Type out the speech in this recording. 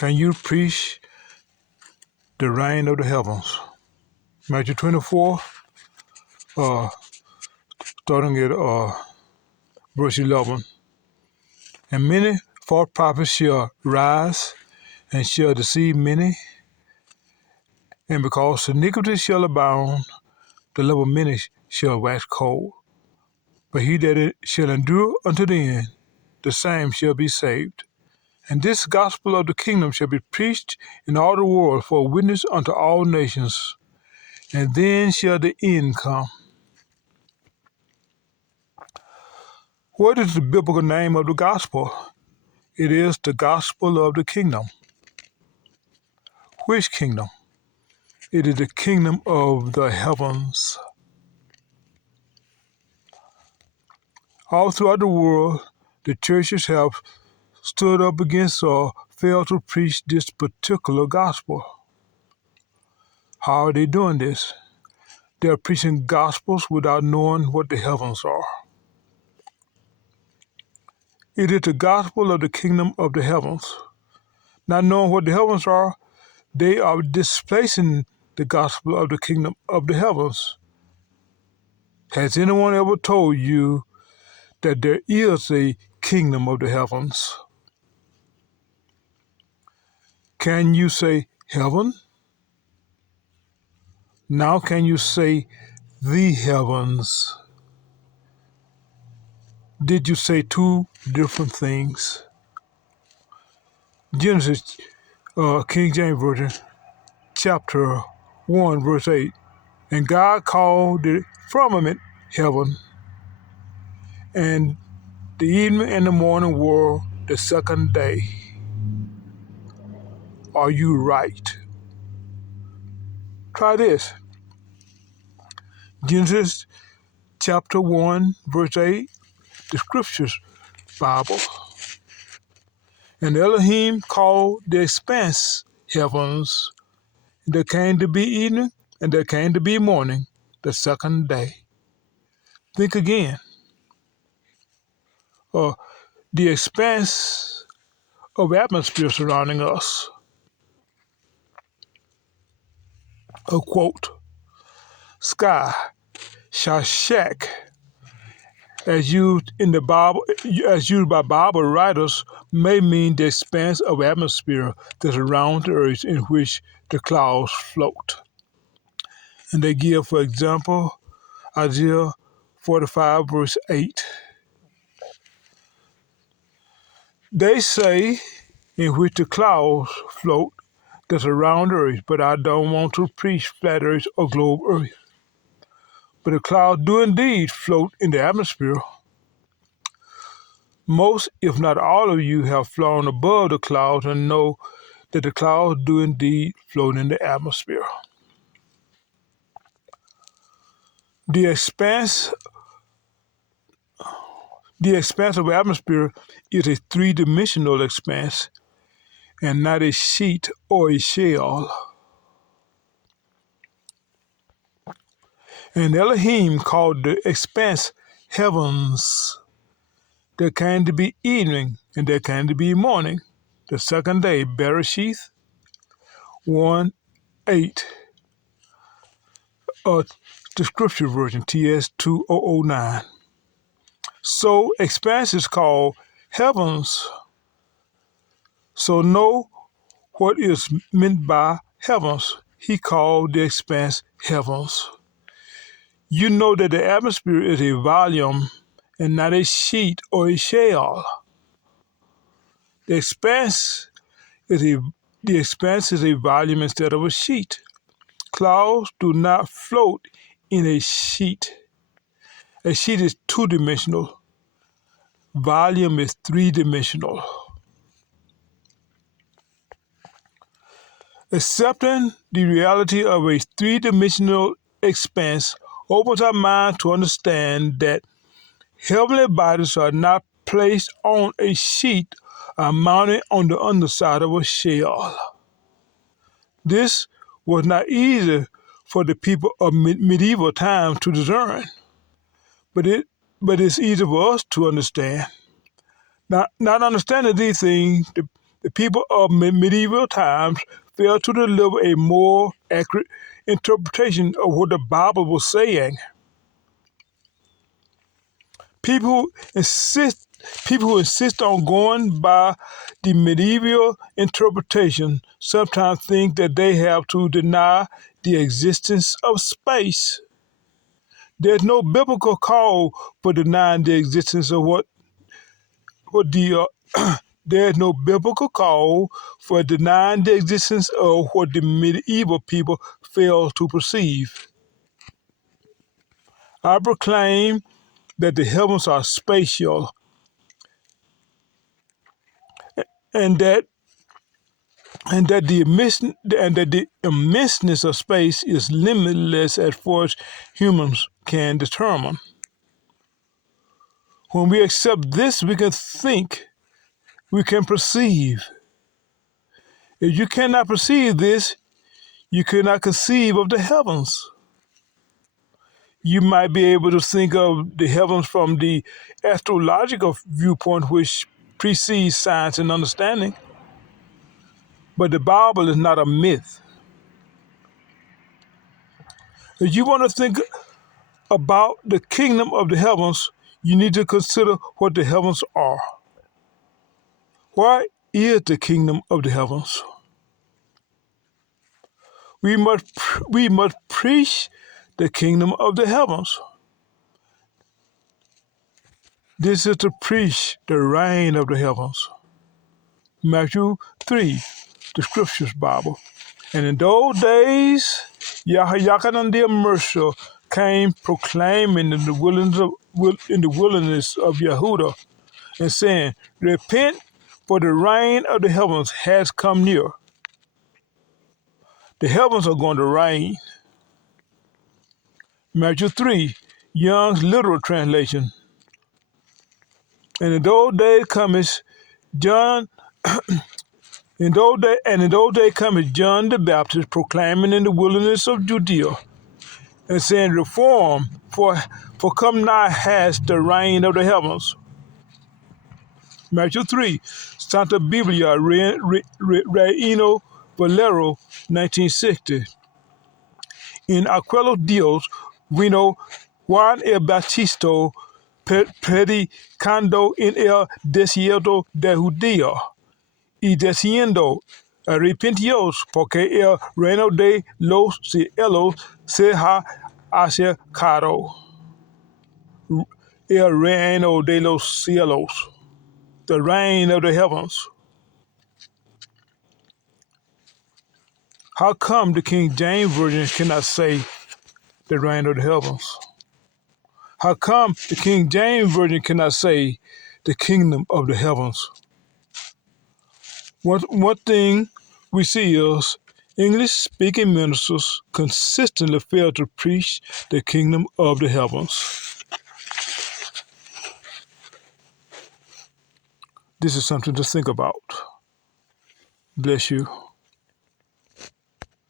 Can you preach the reign of the heavens? Matthew 24, uh, starting at verse 11. And many false prophets shall rise and shall deceive many, and because iniquity shall abound, the love of many shall wax cold. But he that shall endure unto the end, the same shall be saved. And this gospel of the kingdom shall be preached in all the world for a witness unto all nations, and then shall the end come. What is the biblical name of the gospel? It is the gospel of the kingdom. Which kingdom? It is the kingdom of the heavens. All throughout the world, the churches have stood up against or failed to preach this particular gospel. How are they doing this? They are preaching gospels without knowing what the heavens are. It is the gospel of the kingdom of the heavens. Not knowing what the heavens are, they are displacing the gospel of the kingdom of the heavens. Has anyone ever told you that there is a kingdom of the heavens? Can you say heaven? Now can you say the heavens? Did you say two different things? Genesis, King James Version, chapter 1, verse 8. And God called the firmament heaven, and the evening and the morning were the second day. Are you right? Try this. Genesis chapter 1, verse 8, the Scriptures Bible. And Elohim called the expanse heavens. There came to be evening, and there came to be morning, the second day. Think again. The expanse of atmosphere surrounding us. A quote, sky, Shashak, as used in the Bible, as used by Bible writers, may mean the expanse of atmosphere that surrounds the earth in which the clouds float. And they give, for example, Isaiah 45, verse 8. They say, in which the clouds float that surround the earth, but I don't want to preach flat earth or globe earth. But the clouds do indeed float in the atmosphere. Most, if not all of you, have flown above the clouds and know that the clouds do indeed float in the atmosphere. The expanse of atmosphere is a three-dimensional expanse and not a sheet or a shell. And Elohim called the expanse heavens. There came to be evening, and there came to be morning, the second day. Bereshith 1:8. The Scripture Version, TS 2009. So expanse is called heavens. So know what is meant by heavens. He called the expanse heavens. You know that the atmosphere is a volume and not a sheet or a shell. The expanse is a volume instead of a sheet. Clouds do not float in a sheet. A sheet is two-dimensional. Volume is three-dimensional. Accepting the reality of a three-dimensional expanse opens our mind to understand that heavenly bodies are not placed on a sheet or mounted on the underside of a shell. This was not easy for the people of medieval times to discern, but it's easy for us to understand. Not understanding these things, The people of medieval times failed to deliver a more accurate interpretation of what the Bible was saying. People insist People who insist on going by the medieval interpretation sometimes think that they have to deny the existence of space. There's no biblical call for denying the existence of what the there's no biblical call for denying the existence of what the medieval people failed to perceive. I proclaim that the heavens are spatial and that the immenseness of space is limitless as far as humans can determine. When we accept this, we can think, we can perceive. If you cannot perceive this, you cannot conceive of the heavens. You might be able to think of the heavens from the astrological viewpoint, which precedes science and understanding. But the Bible is not a myth. If you want to think about the kingdom of the heavens, you need to consider what the heavens are. What is the kingdom of the heavens? We must preach the kingdom of the heavens. This is to preach the reign of the heavens. Matthew 3, the Scriptures Bible. And in those days, Yahayakan the Immerser came proclaiming in the wilderness of Yehuda and saying, "Repent, for the reign of the heavens has come near." The heavens are going to reign. Matthew 3, Young's literal translation. And in those days cometh John, in those days cometh John the Baptist proclaiming in the wilderness of Judea and saying, "Reform, for come nigh has the reign of the heavens." Matthew 3, Santa Biblia Reino Valero, 1960. In Aquelos Dios, vino Juan el Bautisto predicando en el desierto de Judea y diciendo, arrepentíos porque el reino de los cielos se ha acercado. El reino de los cielos, the reign of the heavens. How come the King James Version cannot say the reign of the heavens? How come the King James Version cannot say the kingdom of the heavens? One thing we see is English-speaking ministers consistently fail to preach the kingdom of the heavens. This is something to think about. Bless you.